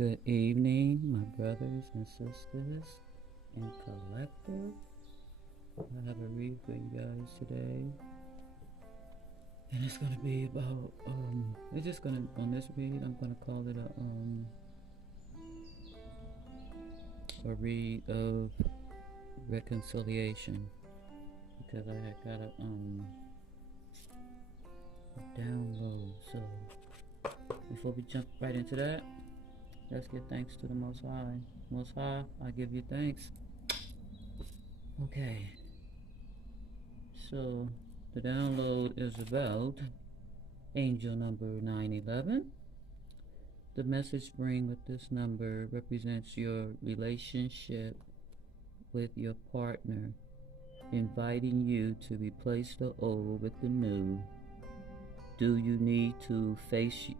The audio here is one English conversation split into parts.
Good evening, my brothers and sisters and collective. I have a read for you guys today. And it's gonna be about it's just gonna on this read I'm gonna call it a read of reconciliation, because I had got a download. So before we jump right into that, let's give thanks to the Most High. Most High, I give you thanks. Okay, so the download is about angel number 911. The message ring with this number represents your relationship with your partner, inviting you to replace the old with the new. Do you need to face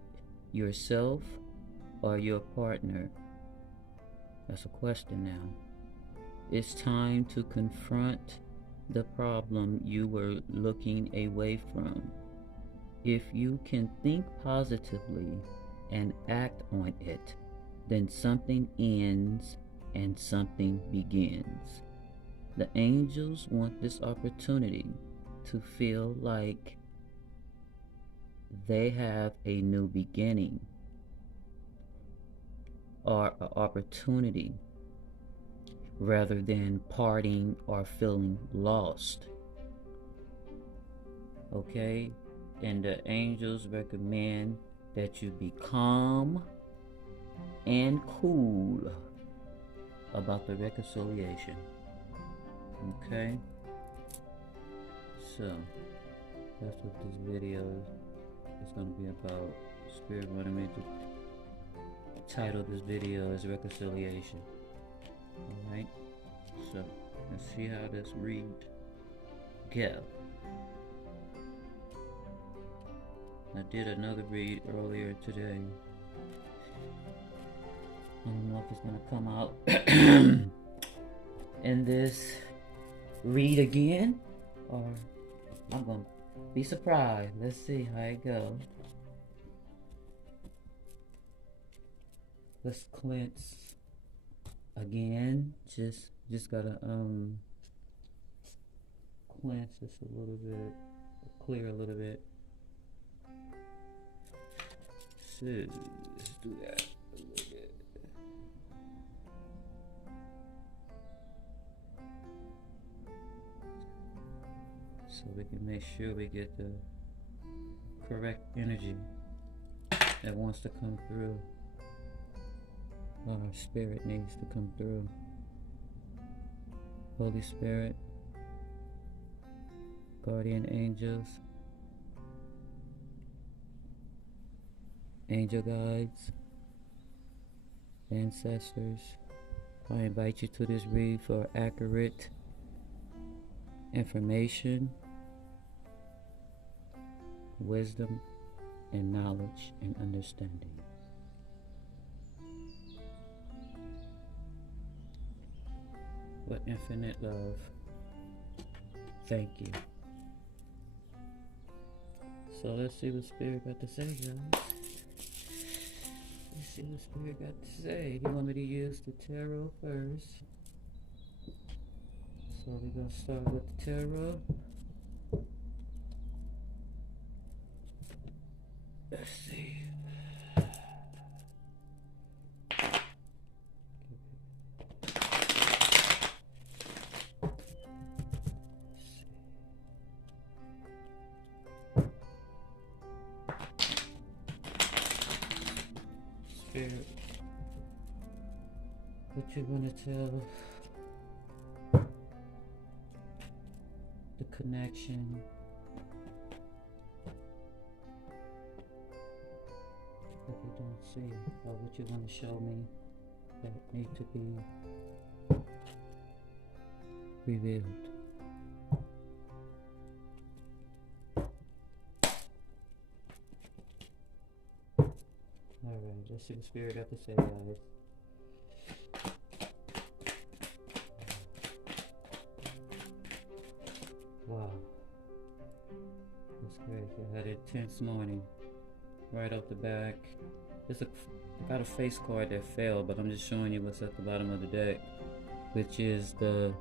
yourself or your partner? That's a question now. It's time to confront the problem you were looking away from. If you can think positively and act on it, then something ends and something begins. The angels want this opportunity to feel like they have a new beginning or an opportunity, rather than parting or feeling lost. Okay? And the angels recommend that you be calm and cool about the reconciliation. Okay? So, that's what this video is going to be about. Spirit wanted me to title this video as Reconciliation. Alright? So, let's see how this read go. I did another read earlier today. I don't know if it's gonna come out in this read again, or I'm gonna be surprised. Let's see how it goes. Let's cleanse again. Just gotta cleanse this a little bit, clear a little bit. So let's do that a little bit. So we can make sure we get the correct energy that wants to come through. Our spirit needs to come through. Holy Spirit, guardian angels, angel guides, ancestors, I invite you to this read for accurate information, wisdom, and knowledge and understanding. With infinite love, thank you. So let's see what Spirit got to say, guys. Let's see what Spirit got to say. You want me to use the tarot first? So we're gonna start with the tarot. Let's see. Spirit, what you want to tell the connection that you don't see, or what you want to show me that need to be revealed. Alright, let's see what Spirit got to say, guys. Wow. That's crazy. I had an intense morning. Right off the back, I got a face card that fell, but I'm just showing you what's at the bottom of the deck, which is the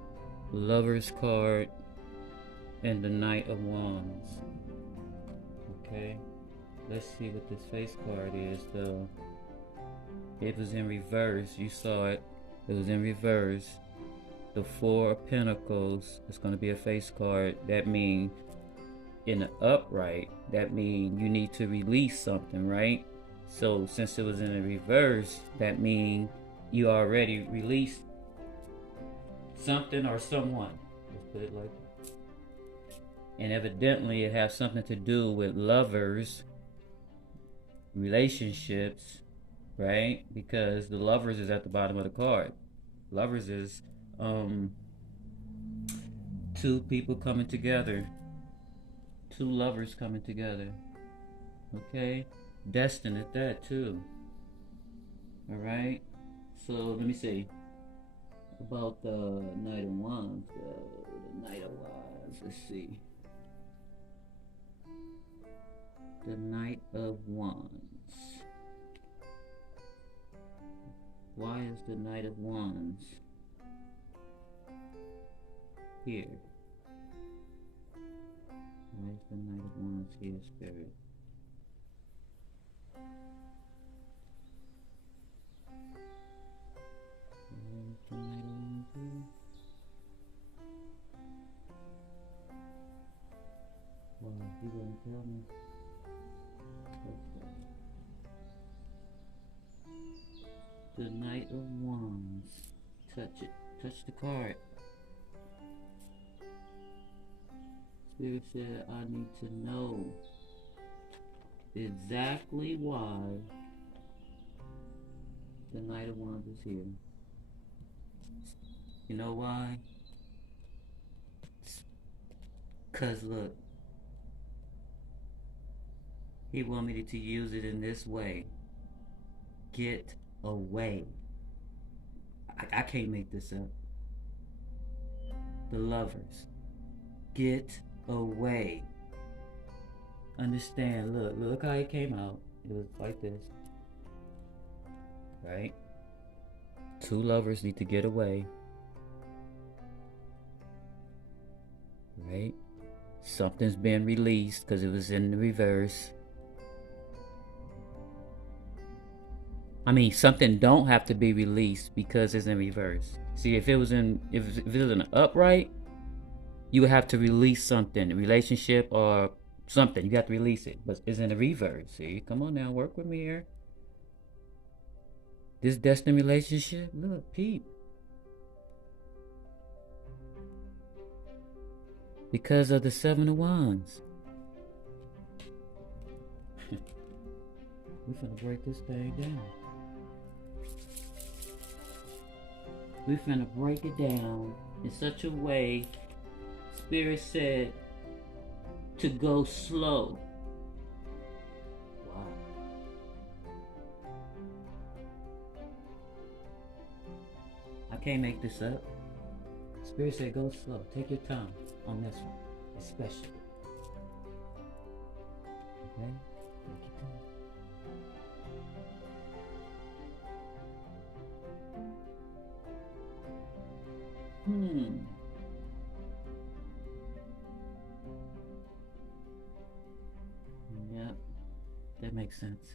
Lover's card and the Knight of Wands. Okay, let's see what this face card is. It was in reverse. You saw it. It was in reverse. The Four of Pentacles is going to be a face card. That means in the upright, that means you need to release something, right? So since it was in the reverse, that means you already released something or someone. Let's put it like that. And evidently it has something to do with lovers, relationships, right? Because the Lovers is at the bottom of the card. Lovers is two people coming together, two lovers coming together. Okay, destined at that too. All right, so let me see about the Knight of Wands. The Knight of Wands. Let's see. The Knight of Wands. Why is the Knight of Wands here? Why is the Knight of Wands here, Spirit? Why is the Knight of Wands here? Wow, he wouldn't tell me. The Knight of Wands. Touch it. Touch the card. Spirit said, I need to know exactly why the Knight of Wands is here. You know why? 'Cause look, he wanted me to use it in this way. Get away. I can't make this up. The Lovers. Get away. Understand, look how it came out. It was like this. Right? Two lovers need to get away. Right? Something's been released because it was in the reverse. I mean, something don't have to be released because it's in reverse. See, if it was in an upright, you would have to release something, a relationship or something. You have to release it, but it's in the reverse. See, come on now, work with me here. This destined relationship, look, peep. Because of the Seven of Wands. We're finna break this thing down. We're finna break it down in such a way, Spirit said, to go slow. Wow. I can't make this up. Spirit said go slow. Take your time on this one, especially. Okay? Take your time. Yep. That makes sense.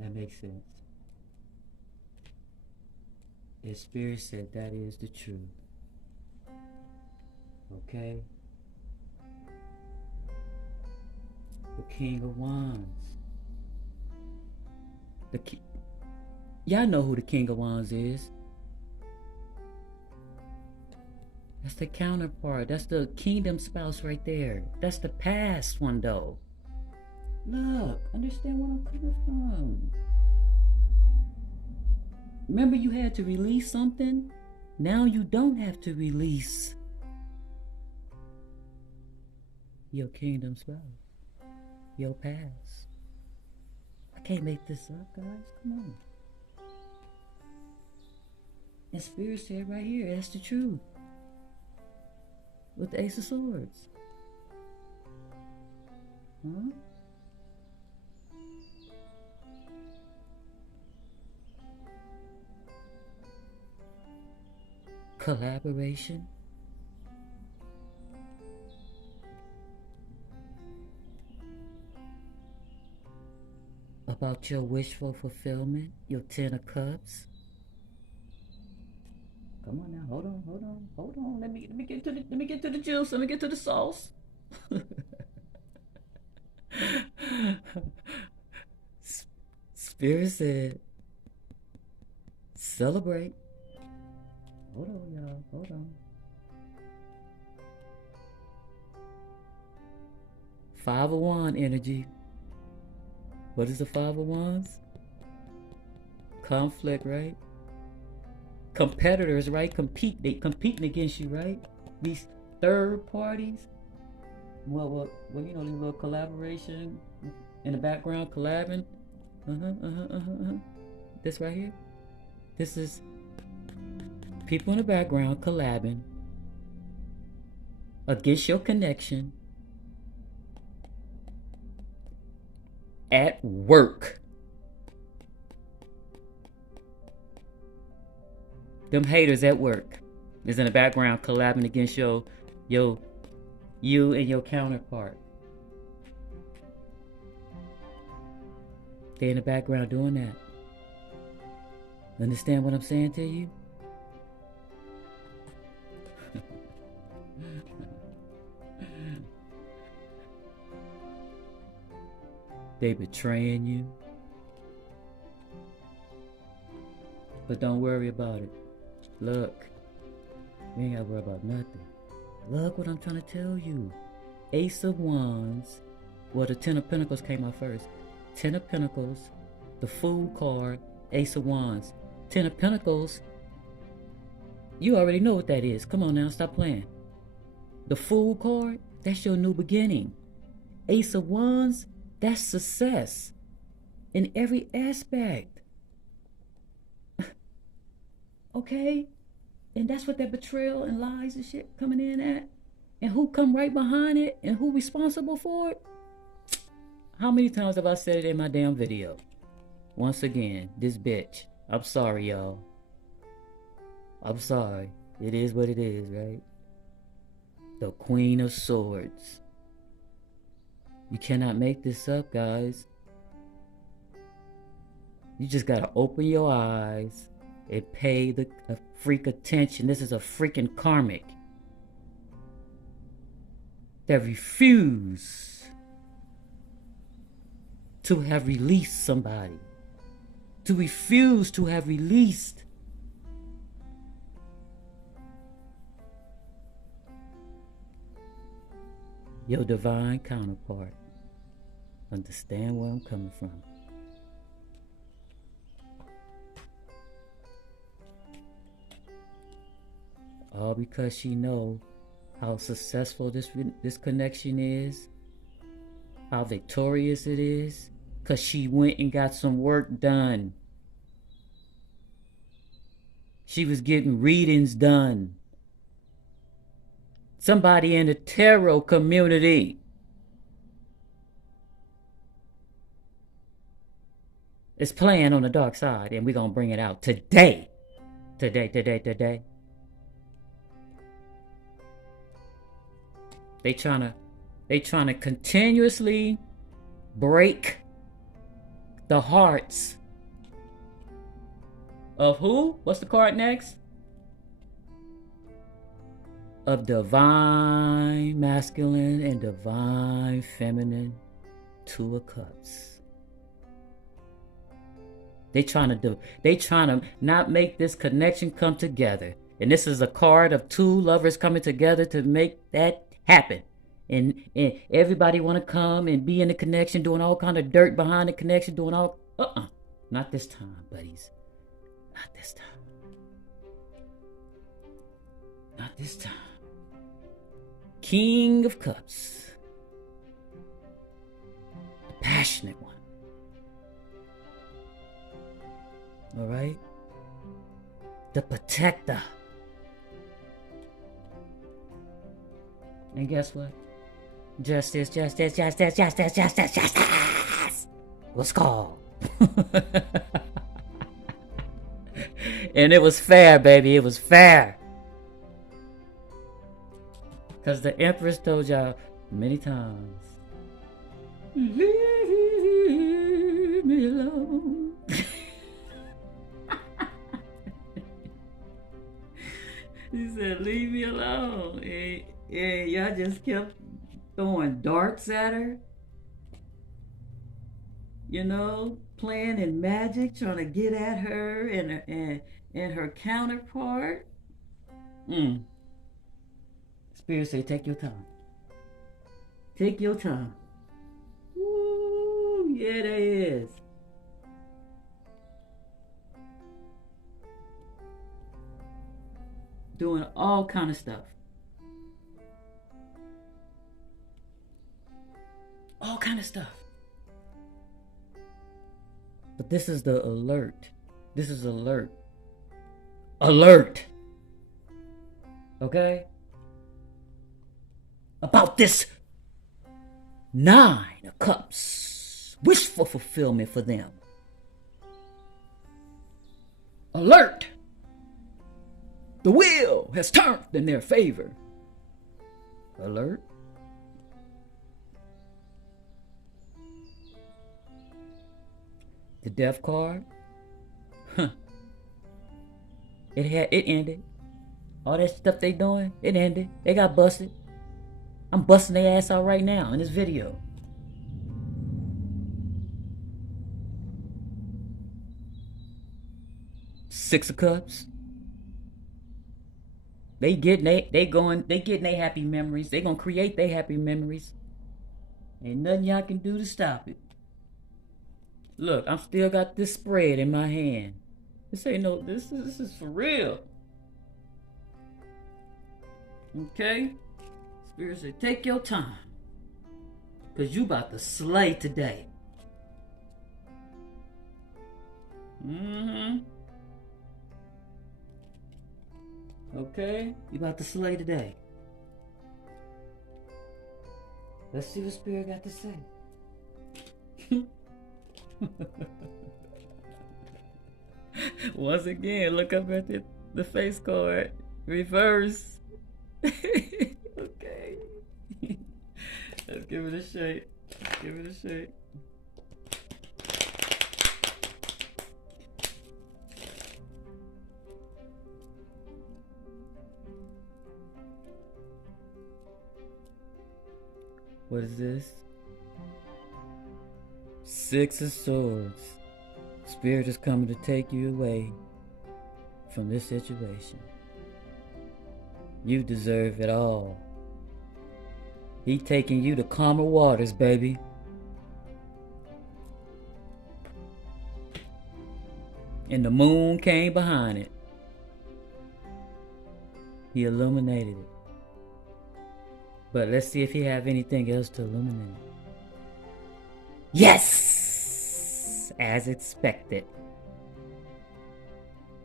That makes sense. His Spirit said that is the truth. Okay? The King of Wands. Y'all know who the King of Wands is. That's the counterpart. That's the kingdom spouse right there. That's the past one though. Look, understand where I'm coming from. Remember you had to release something? Now you don't have to release your kingdom spouse. Your past. I can't make this up, guys. Come on. And Spirit said right here, that's the truth. With the Ace of Swords. Huh? collaboration, about your wish for fulfillment, your 10 of cups. Come on now, hold on. Let me get to the juice. Let me get to the sauce. Spirit said, celebrate. Hold on, y'all. Hold on. 5 of Wands energy. What is the 5 of Wands? Conflict, right? Competitors, right? They competing against you, right? These third parties. Well, you know, these little collaboration in the background, collabing. This right here. This is people in the background collabing against your connection at work. Them haters at work is in the background collabing against you and your counterpart. They in the background doing that. Understand what I'm saying to you? They betraying you. But don't worry about it. Look, you ain't gotta worry about nothing. Look what I'm trying to tell you. Ace of Wands. Well, the 10 of Pentacles came out first. 10 of Pentacles, the Fool card, Ace of Wands. 10 of Pentacles, you already know what that is. Come on now, stop playing. The Fool card, that's your new beginning. Ace of Wands, that's success in every aspect. Okay? And that's what that betrayal and lies and shit coming in at. And who come right behind it and who responsible for it? How many times have I said it in my damn video? Once again, this bitch. I'm sorry, y'all. I'm sorry. It is what it is, right? The Queen of Swords. You cannot make this up, guys. You just gotta open your eyes and pay the freak attention. This is a freaking karmic that refuse to have released somebody, to refuse to have released your divine counterpart. Understand where I'm coming from. All because she know how successful this connection is, how victorious it is, because she went and got some work done. She was getting readings done. Somebody in the tarot community is playing on the dark side, and we're going to bring it out today. Today. They trying to continuously break the hearts of who? What's the card next? Of divine masculine and divine feminine 2 of Cups. They trying to not make this connection come together. And this is a card of 2 lovers coming together to make that happen. And everybody want to come and be in the connection, doing all kind of dirt behind the connection, doing all not this time, buddies. Not this time. Not this time. King of Cups. The passionate one. All right? The protector. And guess what? Justice. Was called. And it was fair, baby. It was fair. Cause the Empress told y'all many times, leave me alone. She said, leave me alone. And y'all just kept throwing darts at her. You know, playing in magic, trying to get at her and her counterpart. Spirit say, take your time. Take your time. Woo, yeah, there is. Doing all kind of stuff. All kind of stuff. But this is the alert. This is alert. Alert! Okay? About this 9 of Cups. Wishful fulfillment for them. Alert! The wheel has turned in their favor. Alert. The death card. Huh. It ended. All that stuff they doing, it ended. They got busted. I'm busting their ass out right now in this video. Six of Cups. They getting their happy memories. They gonna create their happy memories. Ain't nothing y'all can do to stop it. Look, I'm still got this spread in my hand. This ain't no, this is for real. Okay? Spirit said, take your time. Cause you about to slay today. Okay? You about to slay today. Let's see what Spirit got to say. Once again, look up at the face card. Reverse. Okay. Let's give it a shake. Give it a shake. What is this? 6 of Swords. Spirit is coming to take you away from this situation. You deserve it all. He taking you to calmer waters, baby. And the moon came behind it. He illuminated it. But let's see if he have anything else to illuminate. Yes! As expected.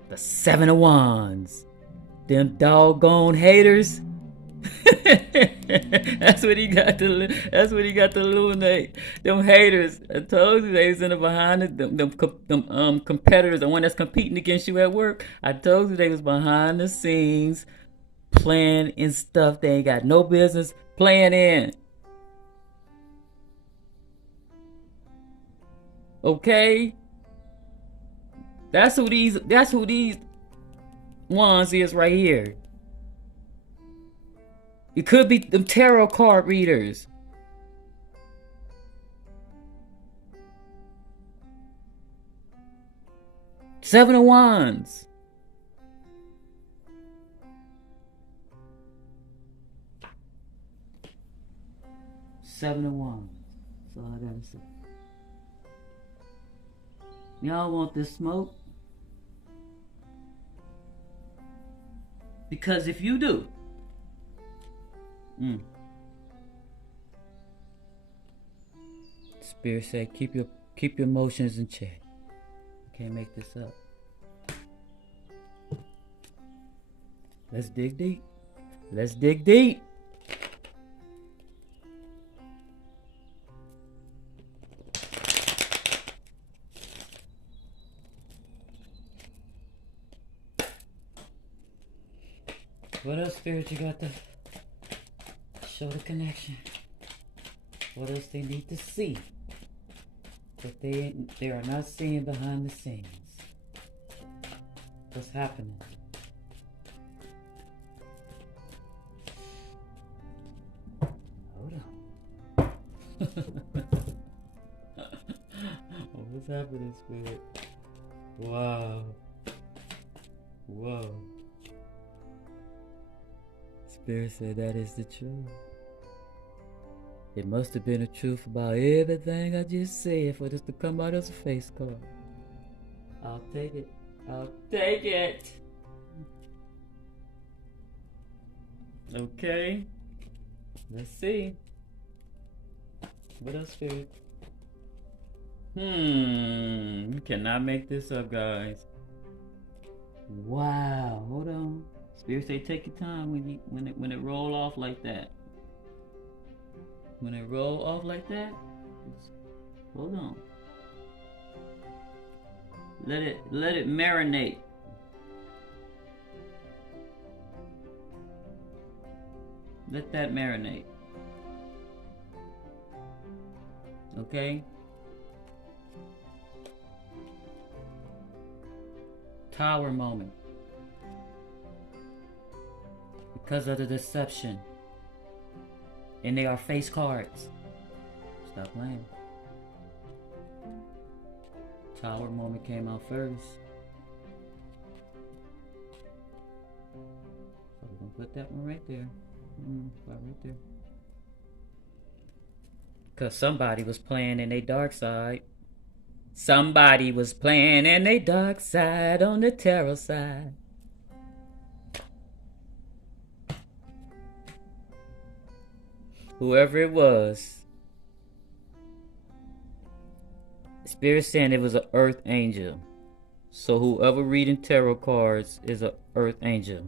The 7 of Wands. Them doggone haters. That's what he got to illuminate. Them haters. I told you they was in the behind it. Them competitors, the one that's competing against you at work. I told you they was behind the scenes playing in stuff they ain't got no business playing in. Okay? That's who these ones is right here. It could be them tarot card readers. Seven of Wands. Seven of Wands. That's all I gotta say. Y'all want this smoke? Because if you do, Spirit said, keep your emotions in check. I can't make this up. Let's dig deep. Let's dig deep. What else, Spirit, you got there? Show the connection. What else they need to see that they are not seeing behind the scenes? What's happening? Hold on. What's happening, Spirit? Wow. Whoa. Spirit said that is the truth. It must have been the truth about everything I just said for this to come out as a face card. I'll take it. I'll take it. Okay. Let's see. What else, Spirit? You cannot make this up, guys. Wow. Hold on. Spirit say take your time when it roll off like that. When it roll off like that, hold on. Let it marinate. Let that marinate. Okay? Tower moment. Because of the deception. And they are face cards. Stop playing. Tower moment came out first. So we're gonna put that one right there. Right there. Because somebody was playing in their dark side. Somebody was playing in their dark side on the tarot side. Whoever it was, Spirit saying it was an earth angel. So whoever reading tarot cards is an earth angel.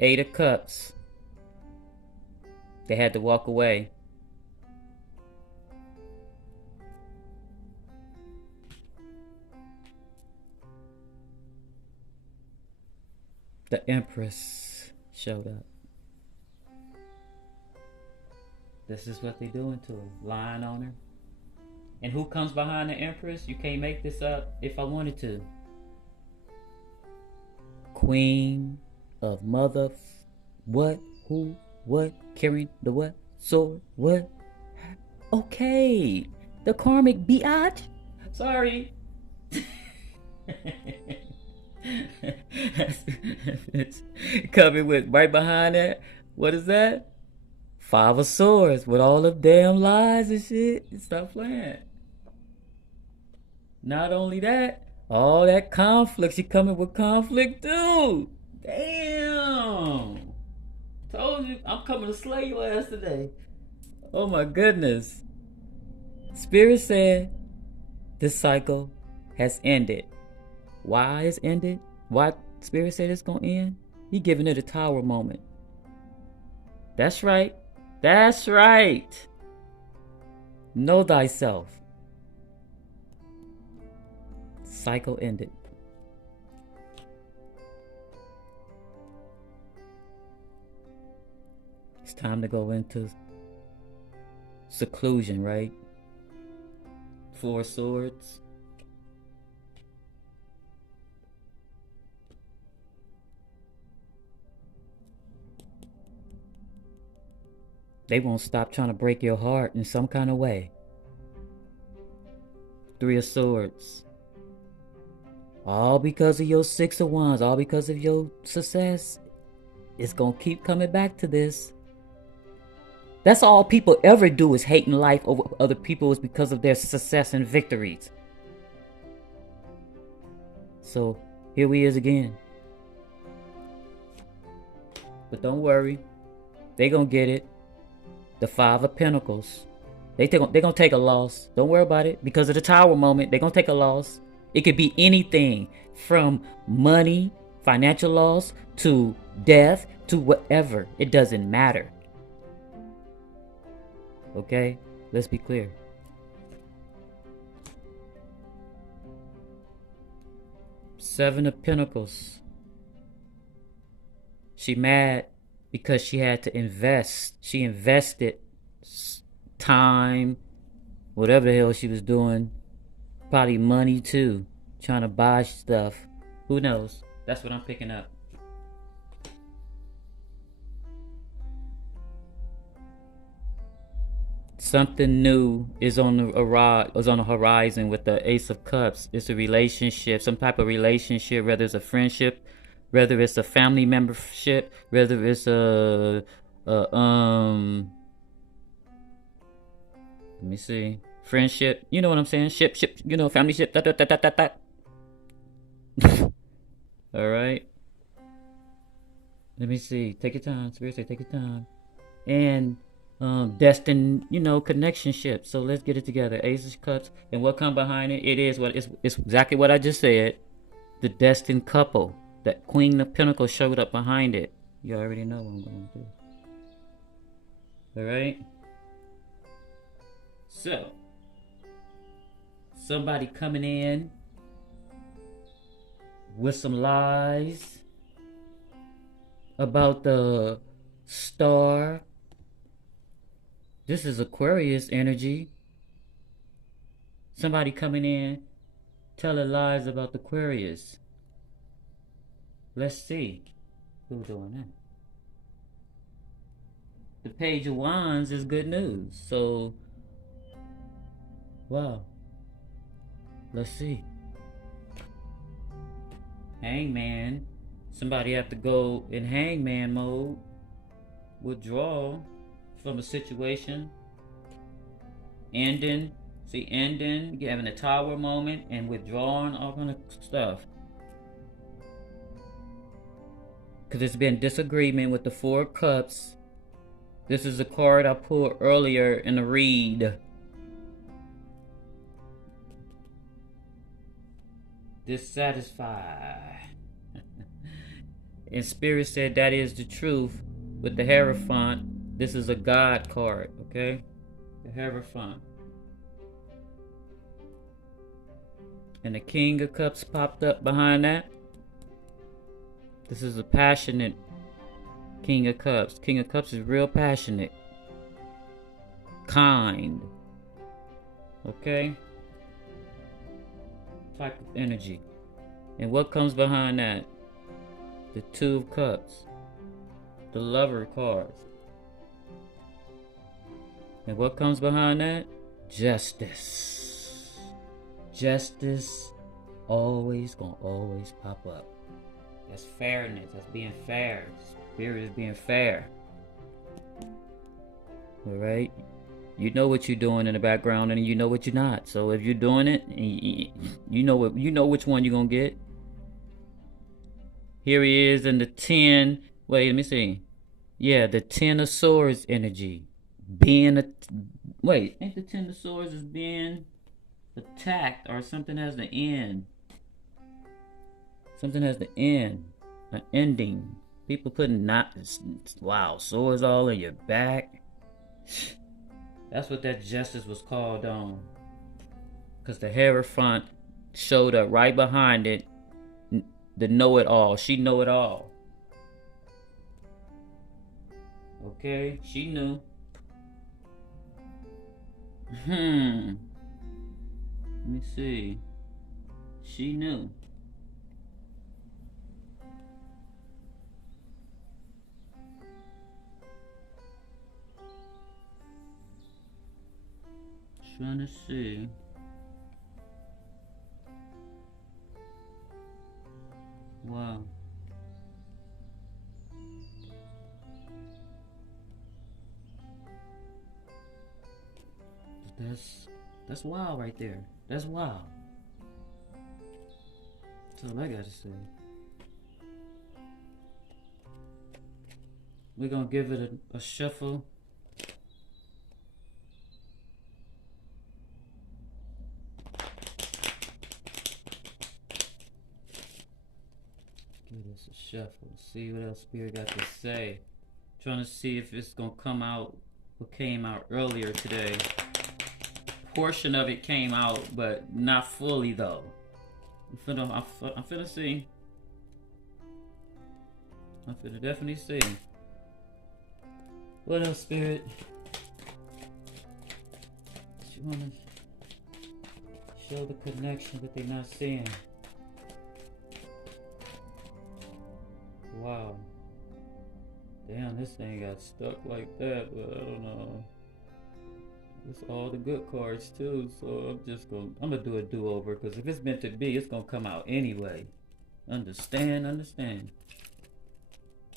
Eight of Cups. They had to walk away. The Empress showed up. This is what they doing to her. Lying on her. And who comes behind the Empress? You can't make this up if I wanted to. Queen of Mother... What? Who? What? Carrying the what? Sword? What? Okay. The karmic biatch? Sorry. It's coming with right behind that. What is that? Five of Swords with all the damn lies and shit. Stop playing. Not only that, all that conflict. She coming with conflict too. Damn. Told you I'm coming to slay your ass today. Oh my goodness. Spirit said this cycle has ended. Why it's ended? Why Spirit said it's gonna end? He giving it a tower moment. That's right. That's right. Know thyself. Cycle ended. It's time to go into seclusion, right? Four Swords. They won't stop trying to break your heart in some kind of way. Three of Swords. All because of your Six of Wands. All because of your success. It's going to keep coming back to this. That's all people ever do is hating life over other people is because of their success and victories. So here we is again. But don't worry. They going to get it. The Five of Pentacles. They're going to take a loss. Don't worry about it. Because of the Tower moment, they're going to take a loss. It could be anything from money, financial loss, to death, to whatever. It doesn't matter. Okay? Let's be clear. Seven of Pentacles. She mad because she had to invest. She invested time, whatever the hell she was doing, probably money too, trying to buy stuff. Who knows? That's what I'm picking up. Something new is on the horizon with the Ace of Cups. It's a relationship, some type of relationship, whether it's a friendship, whether it's a family membership, whether it's a let me see, friendship. You know what I'm saying? Ship. You know, family ship. All right. Let me see. Take your time. Seriously, take your time. And destined, connection ship. So let's get it together. Ace of Cups, and what come behind it? It's exactly what I just said. The destined couple. That Queen of Pentacles showed up behind it. You already know what I'm going to do. All right. So somebody coming in with some lies about the star. This is Aquarius energy. Somebody coming in telling lies about the Aquarius. Let's see who's doing that. The Page of Wands is good news. So, wow. Let's see. Hangman. Somebody have to go in hangman mode. Withdraw from a situation. Ending. See, ending. You're having a tower moment and withdrawing, all kind of stuff. Because there's been disagreement with the Four of Cups. This is a card I pulled earlier in the read. Dissatisfied. And Spirit said that is the truth. With the Hierophant, this is a God card, okay? The Hierophant. And the King of Cups popped up behind that. This is a passionate King of Cups. King of Cups is real passionate. Kind. Okay? Type of energy. And what comes behind that? The Two of Cups. The Lover cards. And what comes behind that? Justice. Justice always gonna always pop up. That's fairness. That's being fair. Spirit is being fair. Alright? You know what you're doing in the background and you know what you're not. So if you're doing it, you know which one you're gonna get. Here he is in the 10. Wait, let me see. Yeah, the 10 of Swords energy. Ain't the 10 of Swords is being attacked or something has the end. Something has the end. An ending. People putting swords all in your back. That's what that justice was called on. Because the Hierophant showed up right behind it. The know-it-all. She know it all. Okay, she knew. Let me see. She knew. Trying to see. Wow. That's wild right there. That's wild. That's all I gotta say. We're gonna give it a shuffle. Give this a shuffle. See what else Spirit got to say. Trying to see if it's gonna come out what came out earlier today. Portion of it came out, but not fully though. I'm finna see. I'm finna definitely see. What else, Spirit? You wanna show the connection, but they're not seeing. Wow. Damn, this thing got stuck like that, but I don't know. It's all the good cards too, so I'm gonna do a do-over, because if it's meant to be, it's gonna come out anyway. Understand?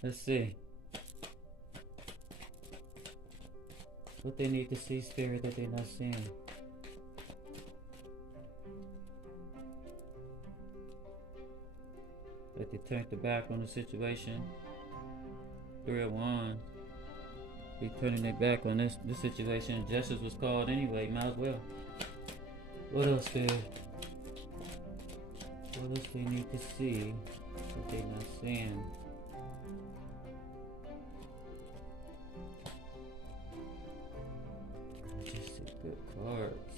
Let's see. What they need to see, Spirit, that they're not seeing. That they turned their back on the situation. 3 of Wands. They turning their back on this situation. Justice was called anyway, might as well. What else, Spirit? What else they need to see that they're not seeing? Good cards.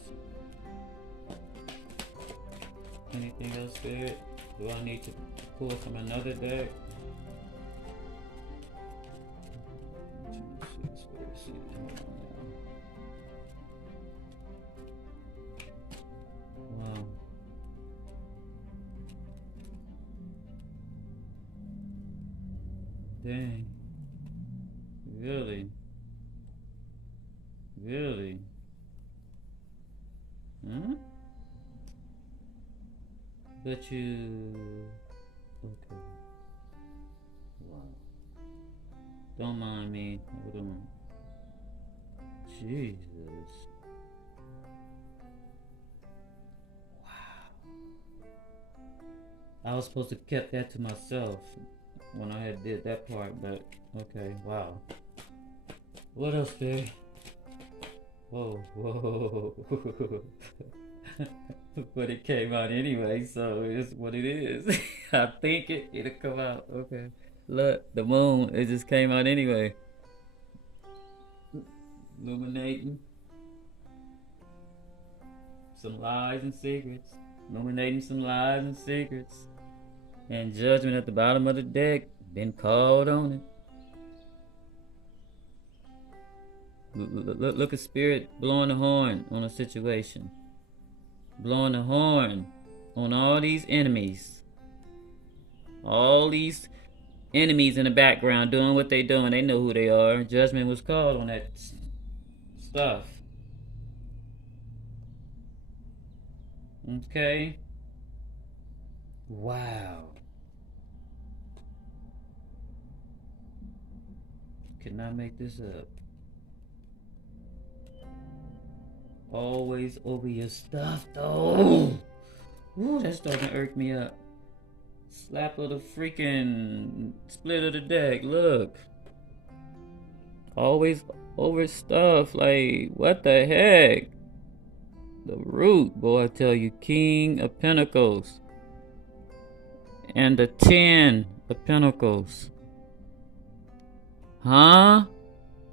Anything else, Spirit? Do I need to pull from another deck? Wow. Dang. Really? Really? Huh? But you... Okay. Wow. Don't mind me. Hold on. Jesus. Wow. I was supposed to kept that to myself when I had did that part, but okay, wow. What else, babe? Whoa, whoa. But it came out anyway, so it's what it is. I think it'll come out. Okay. Look, the moon, it just came out anyway. Illuminating some lies and secrets. Illuminating some lies and secrets. And judgment at the bottom of the deck. Been called on it. Look at Spirit blowing the horn on a situation. Blowing the horn on all these enemies. All these enemies in the background doing what they doing. They know who they are. Judgment was called on that stuff. Okay. Wow. Cannot make this up. Always over your stuff, though. Ooh, that's starting to irk me up. Slap of the freaking split of the deck. Look. Always over stuff. Like, what the heck? The root, boy, I tell you. King of Pentacles. And the 10 of Pentacles. Huh?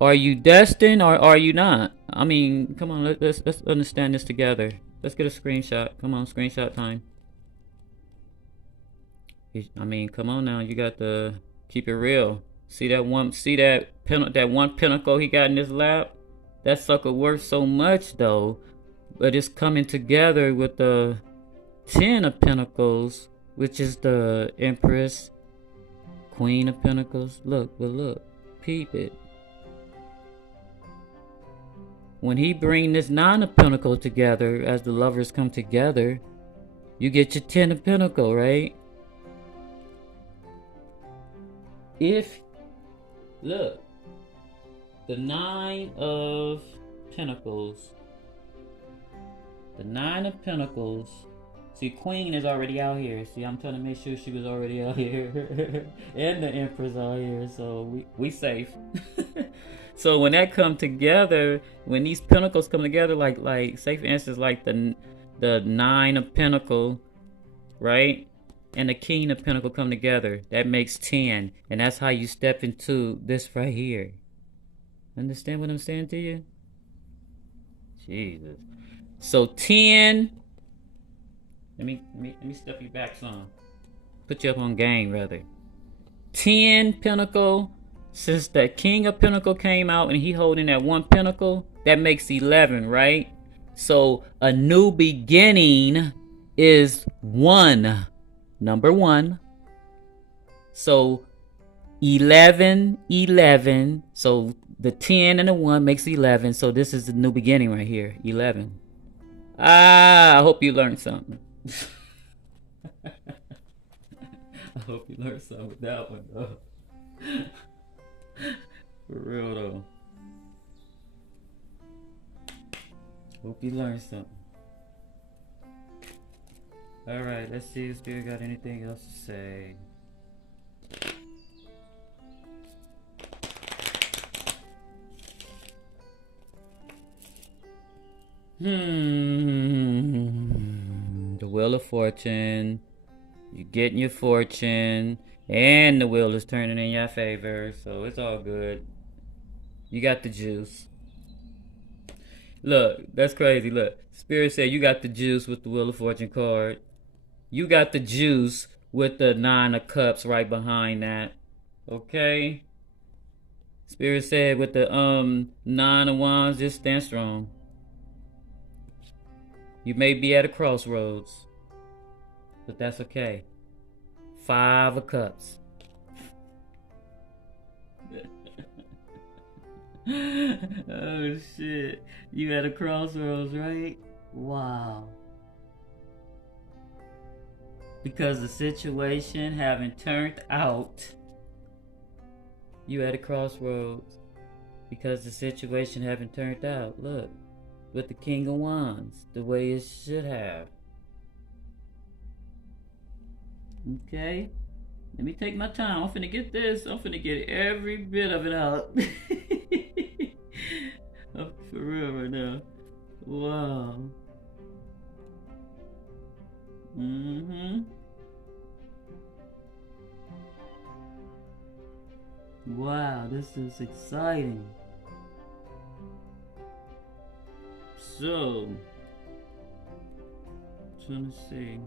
Are you destined or are you not? I mean, come on, let's understand this together. Let's get a screenshot. Come on, screenshot time. I mean, come on now. You got to keep it real. See that one pentacle he got in his lap? That sucker worth so much though. But it's coming together with the 10 of Pentacles, which is the Empress, Queen of Pentacles. Look, peep it. When he bring this 9 of Pentacles together, as the lovers come together, you get your 10 of Pentacles, right? Look, the 9 of Pentacles. The 9 of Pentacles. See, Queen is already out here. See, I'm trying to make sure she was already out here. And the Empress out here, so we safe. So when that come together, when these Pentacles come together, like say for instance, like the 9 of Pentacles, right? And the King of Pentacles come together, that makes 10. And that's how you step into this right here. Understand what I'm saying to you? Jesus. So 10. Let me step you back some. Put you up on game rather. 10 pentacle, since the king of pentacle came out and he holding that one pentacle, that makes 11, right? So a new beginning is 1, number 1. So 11, 11. So the 10 and the 1 makes 11. So this is the new beginning right here, 11. I hope you learned something. I hope you learned something with that one, though. For real, though. Hope you learned something. Alright, let's see if Spirit got anything else to say. The Wheel of Fortune. You're getting your fortune. And the wheel is turning in your favor. So it's all good. You got the juice. Look, that's crazy. Look, Spirit said you got the juice with the Wheel of Fortune card. You got the juice with the 9 of Cups right behind that. Okay? Spirit said with the 9 of Wands, just stand strong. You may be at a crossroads, but that's okay. 5 of Cups. Oh shit. You at a crossroads, right? Wow. Because the situation haven't turned out. You at a crossroads. Because the situation haven't turned out. Look. With the King of Wands. The way it should have. Okay. Let me take my time. I'm finna get this. I'm finna get every bit of it out. I'm for real right now. Wow. Wow, this is exciting. So, trying to see.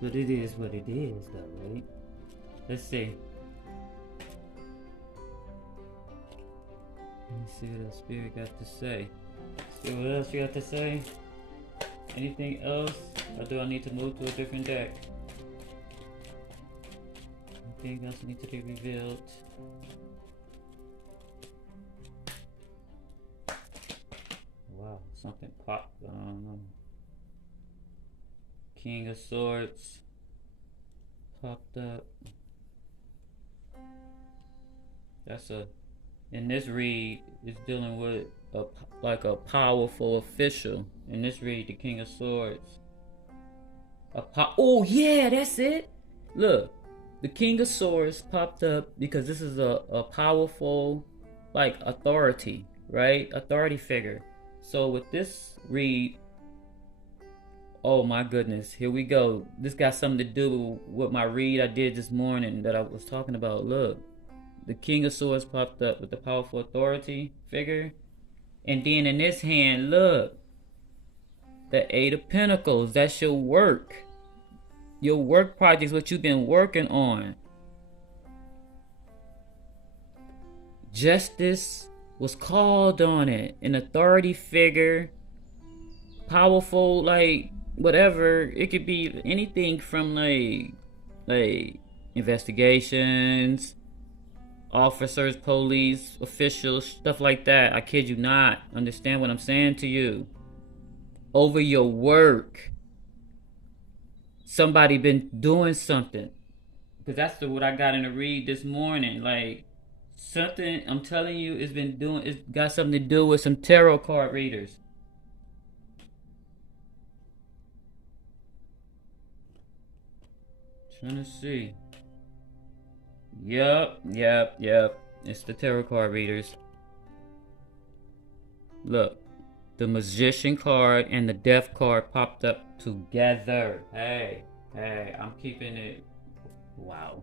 But it is what it is, though, right? Let's see. Let me see what else Spirit got to say. See what else you got to say? Anything else? Or do I need to move to a different deck? Anything else needs to be revealed? Wow, something popped. I don't know. King of Swords popped up. That's in this read, it's dealing with like a powerful official. In this read, the King of Swords. Oh yeah, that's it. Look, the King of Swords popped up because this is a powerful, like, authority, right? Authority figure. So with this read, oh my goodness, here we go. This got something to do with my read I did this morning that I was talking about. Look, the King of Swords popped up with the powerful authority figure. And then in this hand, look, the 8 of Pentacles. That's your work. Your work projects, what you've been working on. Justice was called on it. An authority figure. Powerful, like, whatever. It could be anything from like investigations, officers, police, officials, stuff like that. I kid you not. Understand what I'm saying to you. Over your work. Somebody been doing something. Because that's what I got in the read this morning. Like, something, I'm telling you, it's got something to do with some tarot card readers. Trying to see. Yep. It's the tarot card readers. Look, the Magician card and the Death card popped up together. Hey, I'm keeping it. Wow.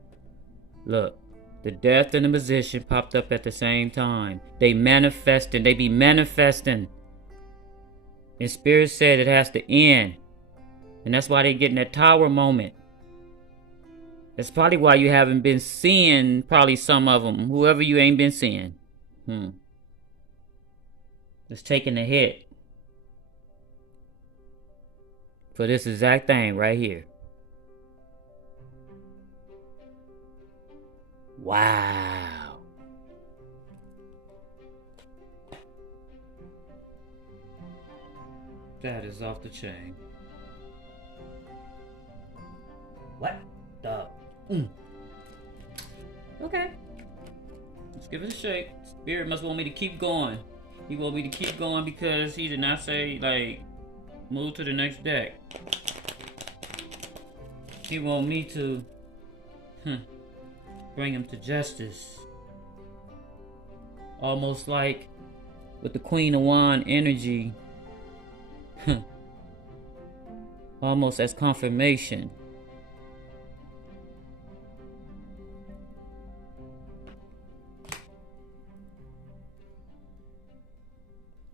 Look, the Death and the Magician popped up at the same time. They be manifesting. And Spirit said it has to end. And that's why they're getting that tower moment. That's probably why you haven't been seeing probably some of them. Whoever you ain't been seeing. It's taking a hit for this exact thing right here. Wow. That is off the chain. What the? Okay. Let's give it a shake. Spirit must want me to keep going. He want me to keep going because he did not say, like, move to the next deck. He want me to bring him to justice. Almost like with the Queen of Wands energy. Almost as confirmation.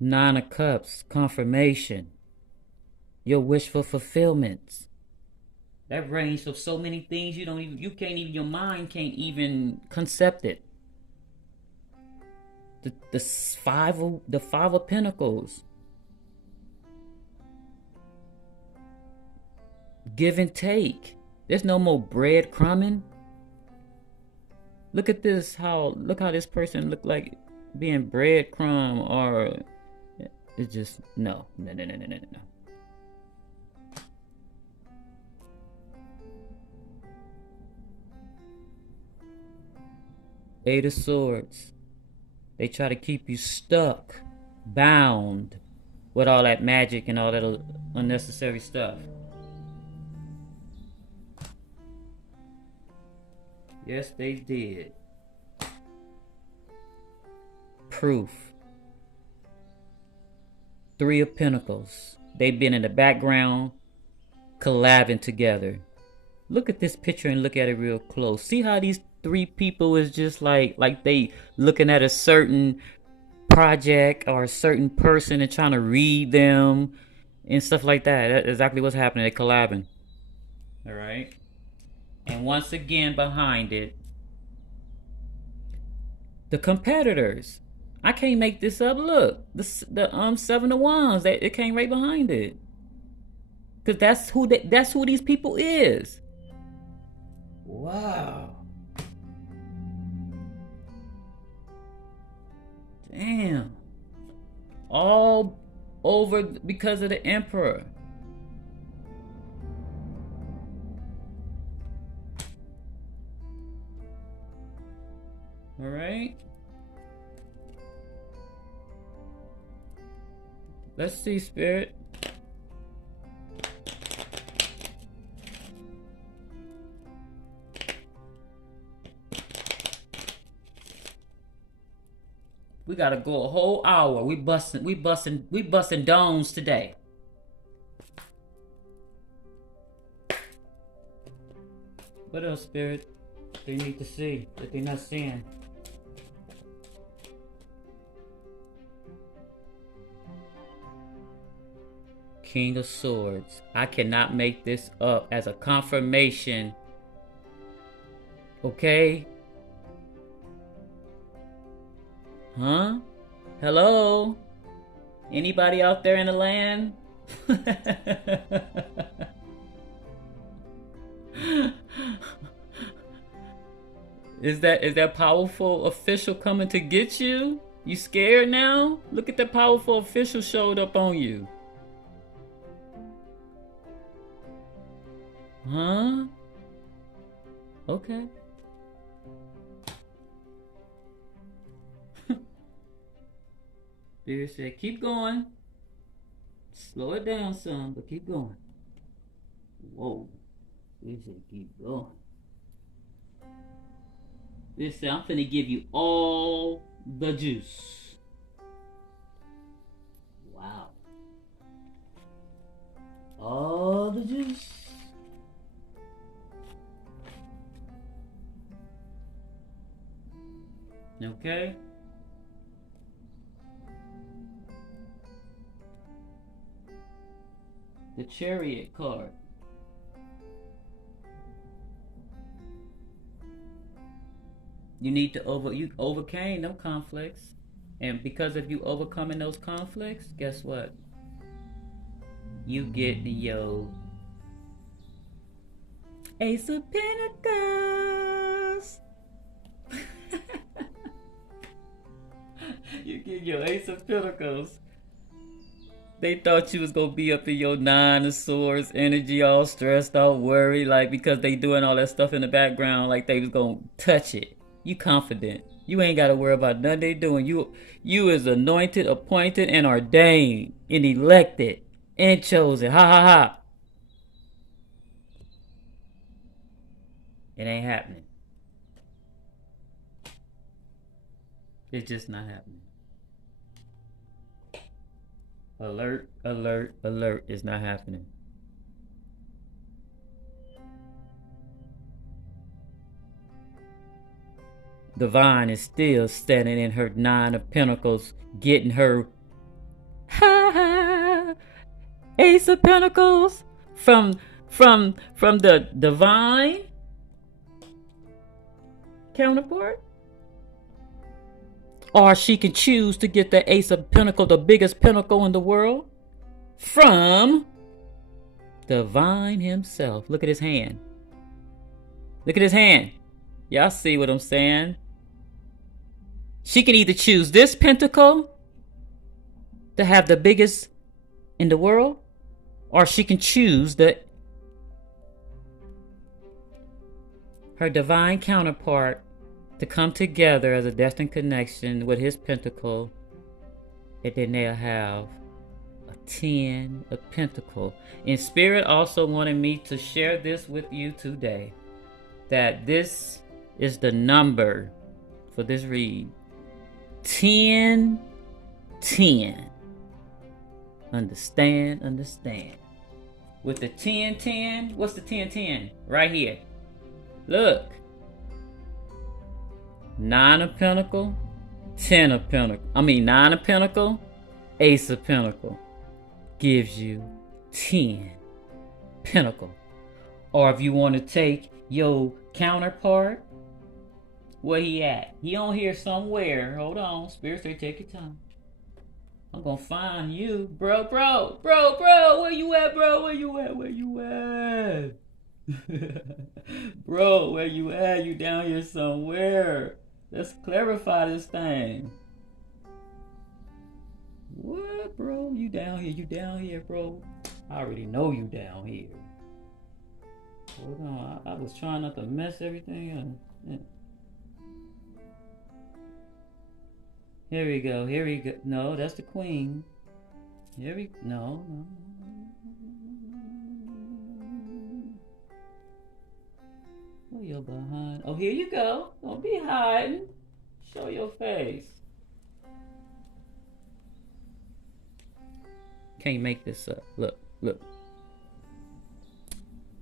Nine of Cups, confirmation. Your wish for fulfillments. That range of so many things you can't even, your mind can't even concept it. The five of Pentacles. Give and take. There's no more breadcrumbing. Look at this. Look how this person look like being breadcrumb, or it's just no. Eight of Swords. They try to keep you stuck, bound with all that magic and all that unnecessary stuff. Yes, they did. Proof. Three of Pentacles. They've been in the background, collabing together. Look at this picture and look at it real close. See how these three people is just like they looking at a certain project or a certain person and trying to read them and stuff like that. That's exactly what's happening. They're collabing. All right. And once again behind it, the competitors. I can't make this up. Look, the Seven of Wands. It came right behind it. Cause that's who these people is. Wow. Damn. All over because of the Emperor. All right. Let's see, Spirit. We gotta go a whole hour. We busting domes today. What else, Spirit? They need to see that they're not seeing. King of Swords. I cannot make this up as a confirmation. Okay? Huh? Hello? Anybody out there in the land? Is that powerful official coming to get you? You scared now? Look at the powerful official showed up on you. Huh? Okay. Spirit said, keep going. Slow it down some, but keep going. Whoa. Spirit said, keep going. Spirit said, I'm finna give you all the juice. Wow. All the juice. Okay. The Chariot card. You overcame them conflicts. And because of you overcoming those conflicts, guess what? You get your Ace of Pentacles. You get your Ace of Pentacles. They thought you was gonna be up in your Nine of Swords energy, all stressed out, worried, like because they doing all that stuff in the background, like they was gonna touch it. You confident. You ain't gotta worry about nothing they doing. You is anointed, appointed, and ordained, and elected, and chosen. Ha ha ha. It ain't happening. It's just not happening. Alert, alert, alert. It's not happening. Divine is still standing in her Nine of Pentacles, getting her Ace of Pentacles from the divine counterpart. Or she can choose to get the Ace of Pentacles, the biggest pentacle in the world, from divine himself. Look at his hand. Look at his hand. Y'all see what I'm saying? She can either choose this pentacle to have the biggest in the world, or she can choose her divine counterpart to come together as a destined connection with his pentacle, and then they'll have a 10 of Pentacles. And Spirit also wanted me to share this with you today, that this is the number for this read. 10, 10. Understand, understand. With the 10, 10, what's the 10, 10? Right here. Look. 9 of Pentacle, 10 of Pentacle. 9 of Pentacle, Ace of Pentacle. Gives you 10 Pentacle. Or if you want to take your counterpart, where he at? He on here somewhere. Hold on. Spirit say take your time. I'm gonna find you. Bro. Where you at, bro? Where you at? Bro, where you at? You down here somewhere. Let's clarify this thing. What, bro? You down here, bro. I already know you down here. Hold on. I was trying not to mess everything up. Here we go. No, that's the queen. No. Oh, you're behind. Oh, here you go. Don't be hiding. Show your face. Can't make this up. Look.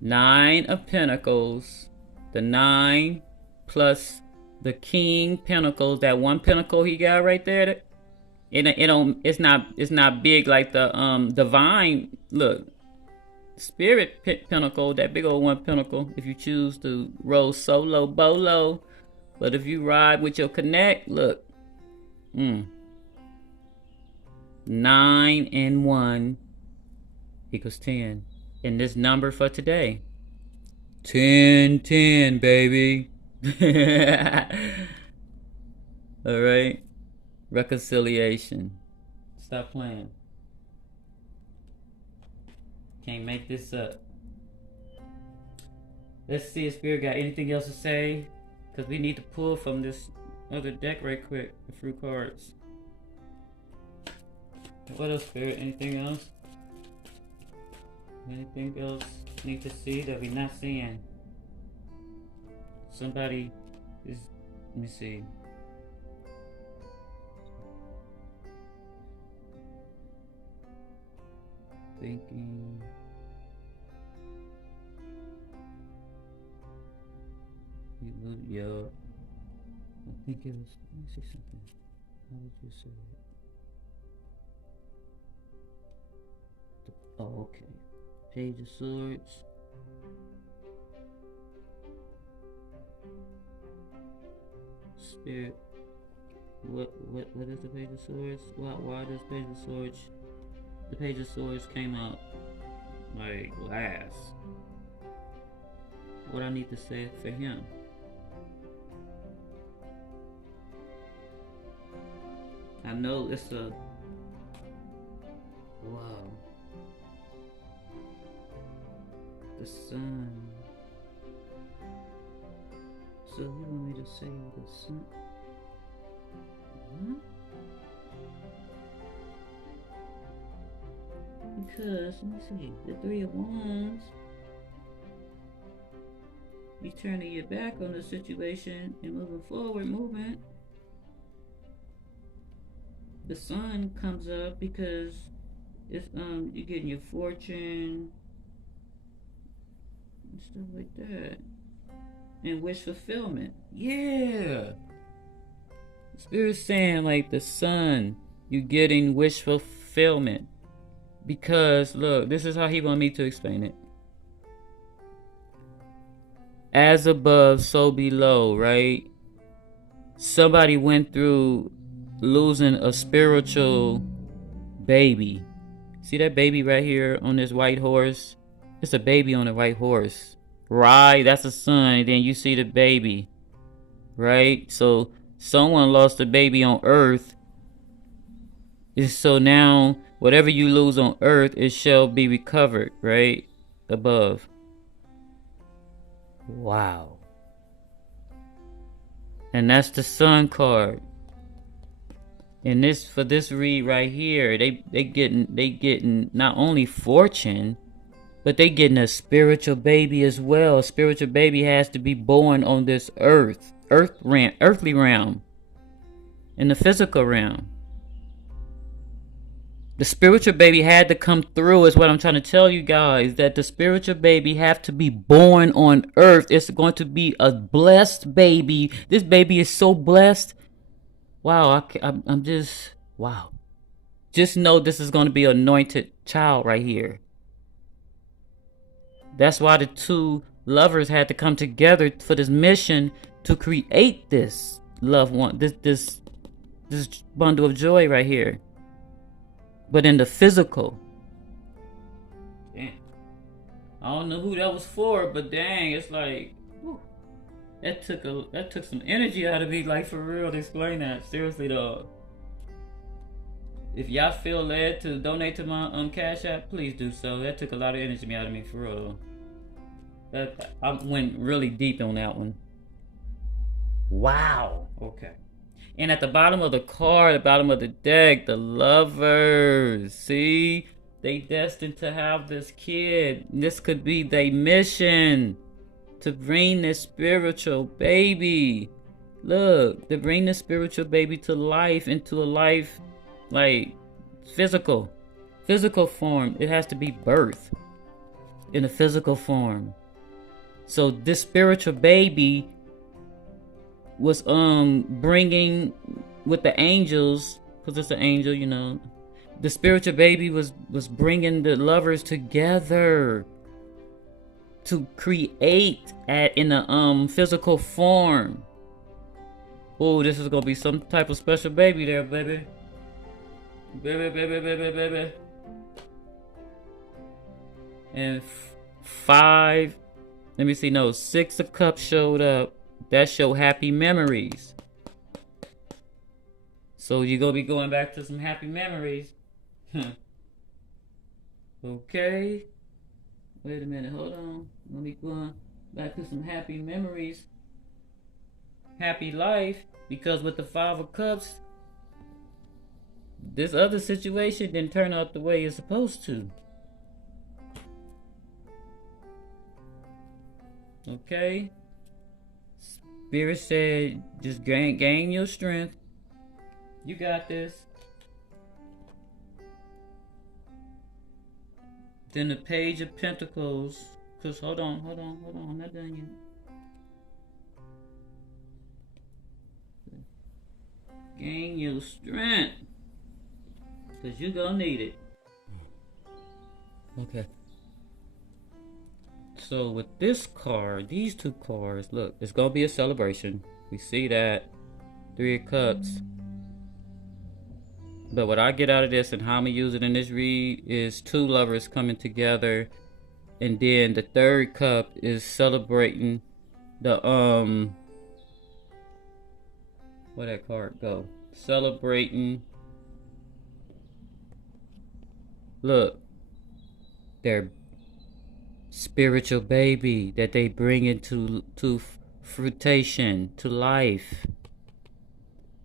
9 of Pentacles. The 9 plus the King Pentacles. That one pentacle he got right there. It's not big like the divine. Look. Spirit Pentacle, that big old one pentacle, if you choose to roll solo bolo. But if you ride with your connect, look. 9 and 1 equals 10. And this number for today, 10, 10, baby. All right. Reconciliation. Stop playing. Can't make this up. Let's see if Spirit got anything else to say, because we need to pull from this other deck right quick. The fruit cards. What else, Spirit? Anything else? Anything else need to see that we're not seeing? Somebody is. Let me see. Thinking. Yo, I think it was. Let me see something. How would you say it? Oh, okay. Page of Swords. Spirit. What is the Page of Swords? Why does Page of Swords? The Page of Swords came out like last. What I need to say for him? I know it's a wow. The sun. So you want me to say the sun? What? Because let me see, the Three of Wands. You turning your back on the situation and moving forward, movement. The sun comes up because it's you're getting your fortune and stuff like that, and wish fulfillment. Yeah, Spirit's saying like the sun, you're getting wish fulfillment because look, this is how he want me to explain it. As above, so below, right? Somebody went through losing a spiritual baby. See that baby right here on this white horse? It's a baby on a white horse. Right, that's a son. Then you see the baby. Right? So someone lost a baby on earth. So now whatever you lose on earth, it shall be recovered, right? Above. Wow. And that's the sun card. And this, for this read right here, they getting not only fortune, but they getting a spiritual baby as well. A spiritual baby has to be born on this earthly realm, in the physical realm. The spiritual baby had to come through is what I'm trying to tell you guys, that the spiritual baby have to be born on earth. It's going to be a blessed baby. This baby is so blessed. Wow, I'm just, wow. Just know this is going to be an anointed child right here. That's why the two lovers had to come together for this mission to create this loved one, this bundle of joy right here. But in the physical. Damn. I don't know who that was for, but dang, it's like, whew. That took some energy out of me, like for real, to explain that. Seriously though. If y'all feel led to donate to my Cash App, please do so. That took a lot of energy out of me, for real though. I went really deep on that one. Wow. Okay. And at the bottom of the card, the bottom of the deck, the lovers. See? They destined to have this kid. This could be their mission. To bring this spiritual baby. Look, to bring this spiritual baby to life, into a life like physical form. It has to be birth in a physical form. So this spiritual baby was bringing with the angels, because it's an angel, you know. The spiritual baby was bringing the lovers together to create in a physical form. Oh, this is gonna be some type of special baby there, baby. Baby. And 5, let me see, no, 6 of Cups showed up. That show happy memories. So you're gonna be going back to some happy memories. Okay. Wait a minute, hold on. Let me go back to some happy memories. Happy life. Because with the 5 of Cups, this other situation didn't turn out the way it's supposed to. Okay? Spirit said, just gain your strength. You got this. Then the Page of Pentacles. Cause hold on, I'm not done yet. Gain your strength. Cause you gonna need it. Okay. So with this card, these two cards, look, it's gonna be a celebration. We see that. Three of Cups. But what I get out of this and how I'm gonna use it in this read is two lovers coming together, and then the third cup is celebrating the where that card go? Celebrating, look, their spiritual baby that they bring into fruition, to life.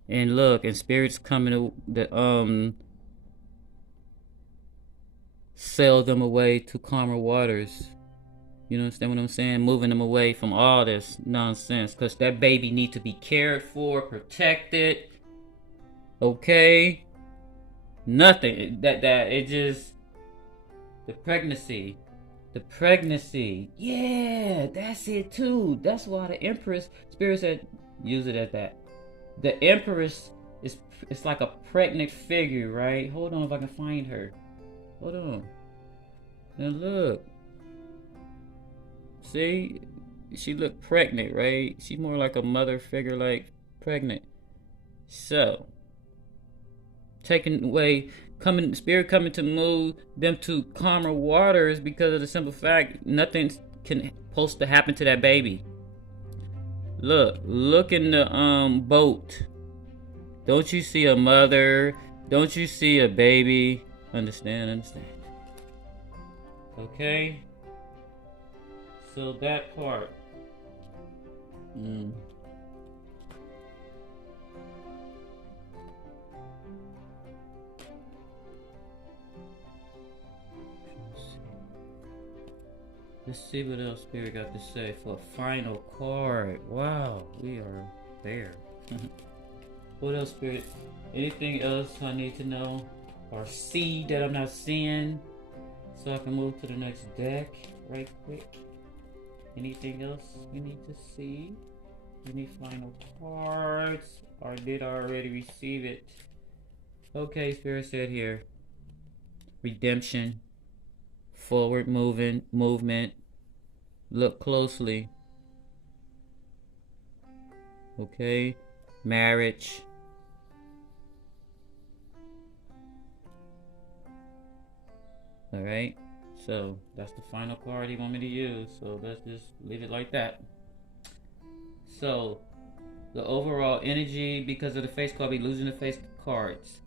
And look, and spirits coming to sail them away to calmer waters. You understand what I'm saying? Moving them away from all this nonsense, because that baby needs to be cared for, protected. Okay? Nothing. That it just, the pregnancy. Yeah, that's it too. That's why the Empress, Spirit said, use it as that. The Empress is, it's like a pregnant figure, right? Hold on if I can find her. Hold on. Now look. See? She looked pregnant, right? She's more like a mother figure, like pregnant. So, taking away, Spirit coming to move them to calmer waters because of the simple fact nothing can supposed to happen to that baby. Look in the boat. Don't you see a mother? Don't you see a baby? Understand. Okay? So that part. Let's see what else Spirit got to say for a final card. Wow, we are there. What else, Spirit? Anything else I need to know or see that I'm not seeing, so I can move to the next deck right quick? Anything else we need to see? Any final cards? Or did I already receive it? Okay, Spirit said here. Redemption. Forward movement. Look closely. Okay. Marriage. Alright. So that's the final card he want me to use. So let's just leave it like that. So the overall energy, because of the face card, be losing the face cards.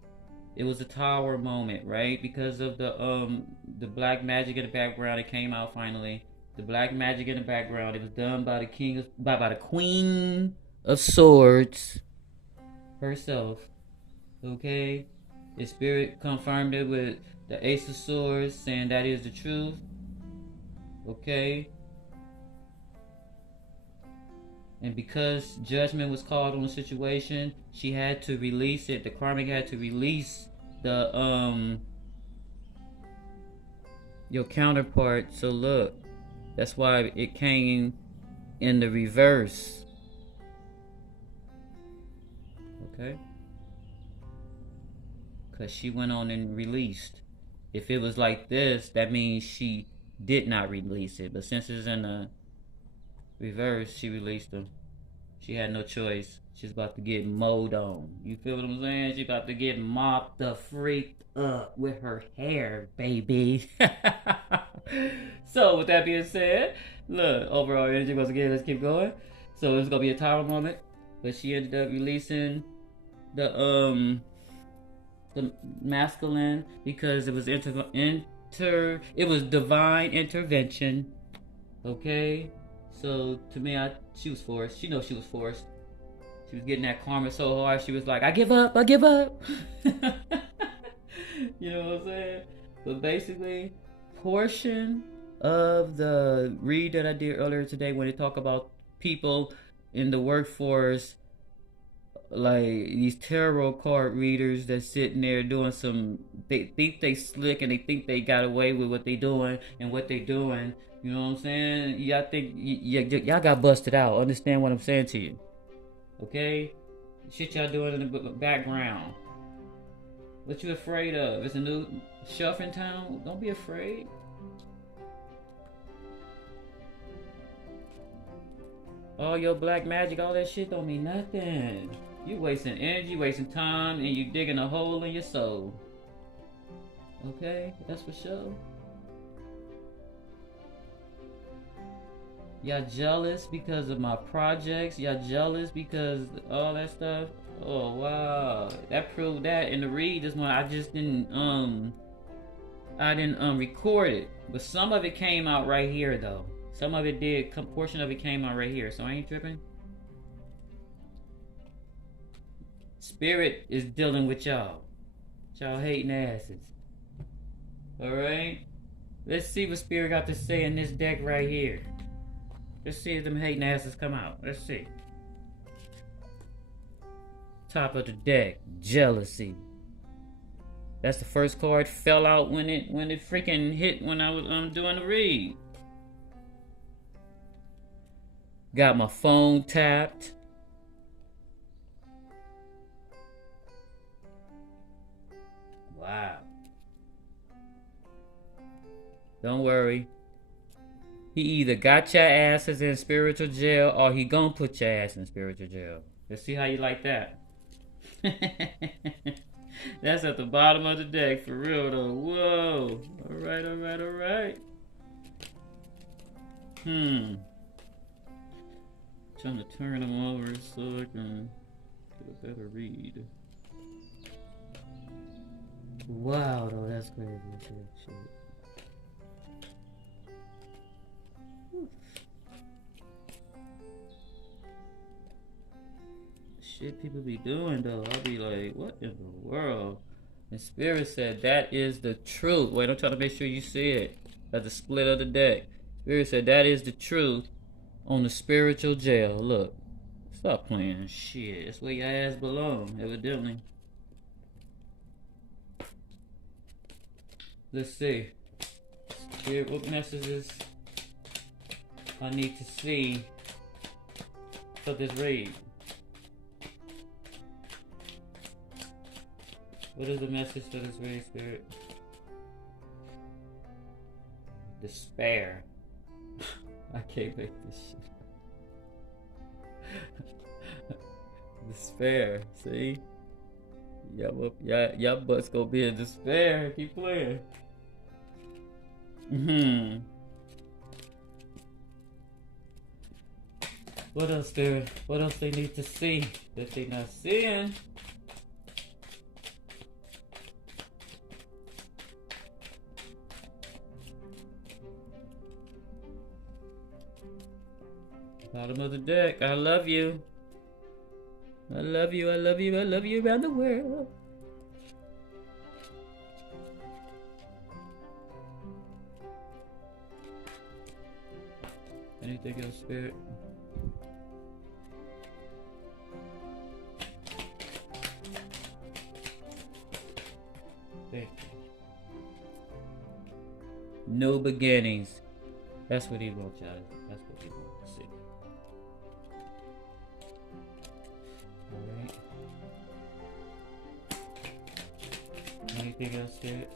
It was a tower moment, right? Because of the black magic in the background, it came out finally. The black magic in the background, it was done by the Queen of Swords herself. Okay? The Spirit confirmed it with the Ace of Swords, saying that is the truth. Okay? And because judgment was called on the situation, she had to release it. The karmic had to release the your counterpart. So look, that's why it came in the reverse. Okay? Because she went on and released. If it was like this, that means she did not release it. But since it's in the reverse, she released them. She had no choice. She's about to get mowed on. You feel what I'm saying? She's about to get mopped the freak up with her hair, baby. So with that being said, look, overall energy once again, let's keep going. So it's gonna be a tower moment, but she ended up releasing the masculine because it was it was divine intervention. Okay? So to me, she was forced. She knows she was forced. She was getting that karma so hard. She was like, I give up. You know what I'm saying? But basically, portion of the read that I did earlier today, when they talk about people in the workforce, like these tarot card readers that's sitting there doing they think they slick and they think they got away with what they doing and what they doing. You know what I'm saying? Y'all think y'all got busted out. Understand what I'm saying to you? Okay? Shit y'all doing in the background. What you afraid of? It's a new shelf in town. Don't be afraid. All your black magic, all that shit don't mean nothing. You wasting energy, wasting time, and you digging a hole in your soul. Okay, that's for sure. Y'all jealous because of my projects? Y'all jealous because all that stuff? Oh wow, that proved that in the read this one. I didn't record it, but some of it came out right here though. Some of it did. Portion of it came out right here, so I ain't tripping. Spirit is dealing with y'all. Y'all hating asses. Alright? Let's see what Spirit got to say in this deck right here. Let's see if them hating asses come out. Let's see. Top of the deck. Jealousy. That's the first card. Fell out when it freaking hit when I was doing the read. Got my phone tapped. Wow. Don't worry. He either got your asses in spiritual jail or he gonna put your ass in spiritual jail. Let's see how you like that. That's at the bottom of the deck for real though. Whoa. Alright, alright, alright. Trying to turn them over so I can get a better read. Wow, though, that's crazy. Shit. Shit people be doing though, I'll be like, what in the world? And Spirit said that is the truth. Wait, I'm trying to make sure you see it at the split of the deck. Spirit said that is the truth on the spiritual jail. Look, stop playing shit. That's where your ass belong, evidently. Let's see. Spirit, what messages I need to see for this read? What is the message for this read, Spirit? Despair. I can't make this shit. Despair. See? Y'all butts gonna be in despair. Keep playing. What else, Spirit? What else they need to see that they not seeing? Bottom of the deck. I love you. I love you. I love you. I love you around the world. Anything else, Spirit? Thank you. No beginnings. That's what he wants, y'all. That's what he wants to see. Alright. Anything else, Spirit?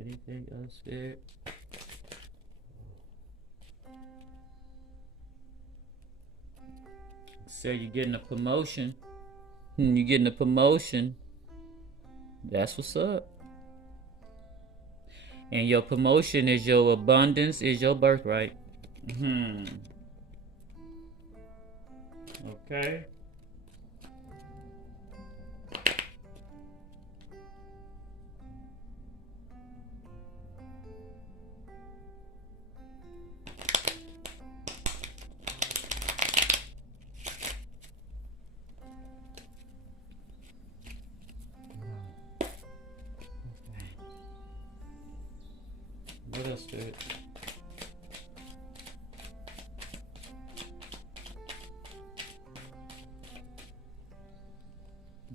Anything else, Spirit? So you're getting a promotion. You're getting a promotion. That's what's up. And your promotion is your abundance, is your birthright. Okay. What else, Spirit?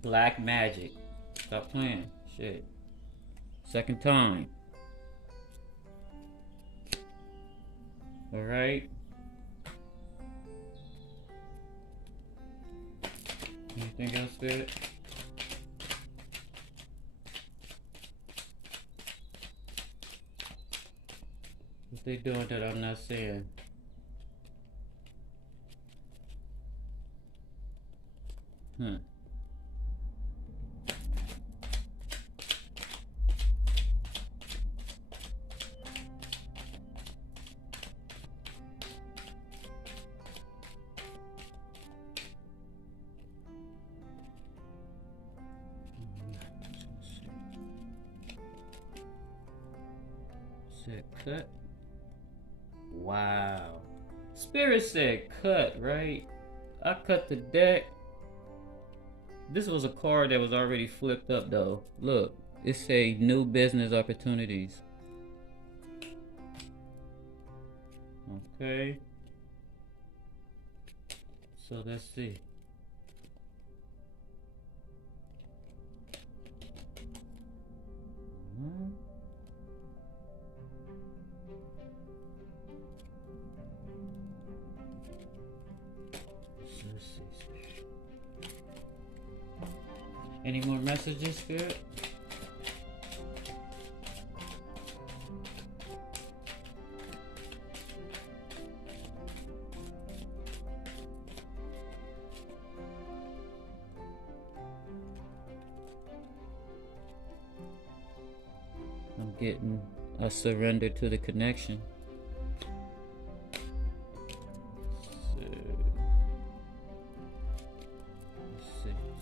Black magic. Stop playing. Shit. Second time. Alright. Anything else, Spirit? What they doing that I'm not seeing? Huh. Said cut. Wow. Spirit said cut, right? I cut the deck. This was a card that was already flipped up though. Look, it say new business opportunities. Okay. So let's see. Any more messages, Spirit? I'm getting a surrender to the connection.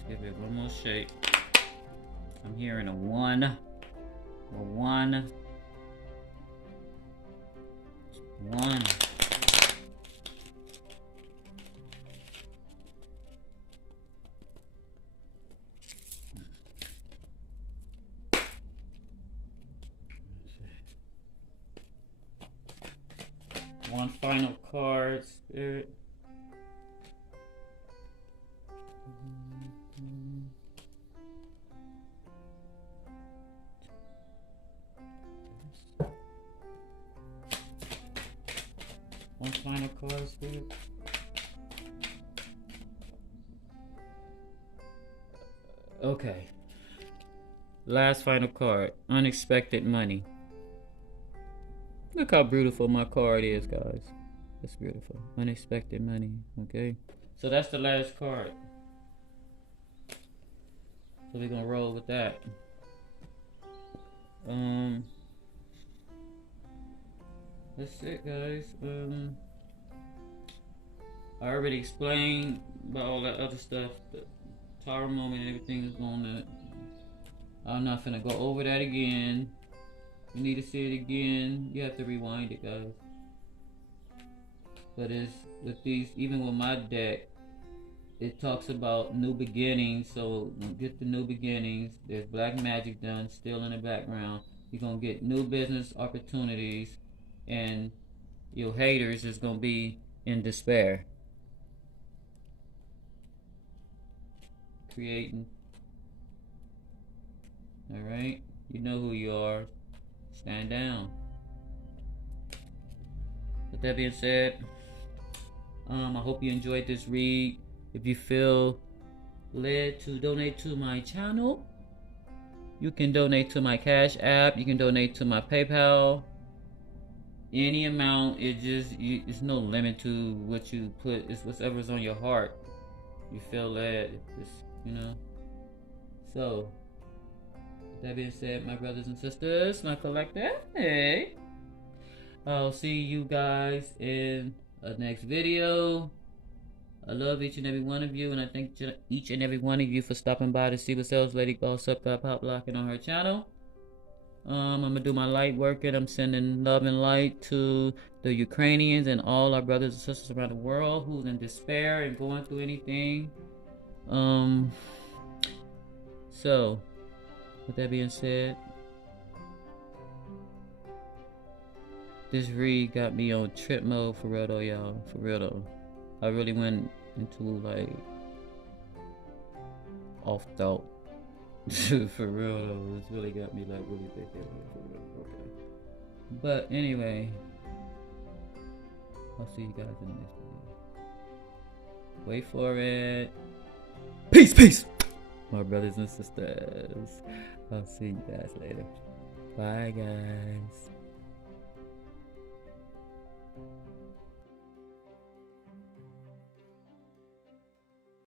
Give it one more shake. I'm hearing a one. A one. One. One final card, Spirit. One final card, Spirit. Okay. Last final card. Unexpected money. Look how beautiful my card is, guys. That's beautiful. Unexpected money. Okay. So that's the last card. So we're gonna roll with that. That's it, guys. I already explained about all that other stuff. The tower moment and everything is going to. I'm not gonna go over that again. You need to see it again. You have to rewind it, guys. But it's with these, even with my deck, it talks about new beginnings. So get the new beginnings. There's black magic done still in the background. You're gonna get new business opportunities, and your haters is gonna be in despair. Creating. All right, you know who you are. Stand down. With that being said, I hope you enjoyed this read. If you feel led to donate to my channel, you can donate to my Cash App. You can donate to my PayPal. Any amount. It's no limit to what you put. It's whatever's on your heart. You feel led. It's, you know. So, with that being said, my brothers and sisters, my collective, hey, I'll see you guys in the next video. I love each and every one of you, and I thank each and every one of you for stopping by to see what Sales Lady Boss Up got pop locking on her channel. I'm gonna do my light working. I'm sending love and light to the Ukrainians and all our brothers and sisters around the world who's in despair and going through anything. So, with that being said, this read got me on trip mode for real though, y'all. For real though. I really went into like off thought. For real though. It's really got me like really thinking for real. Okay. But anyway, I'll see you guys in the next video. Wait for it. Peace, peace. My brothers and sisters. I'll see you guys later. Bye, guys.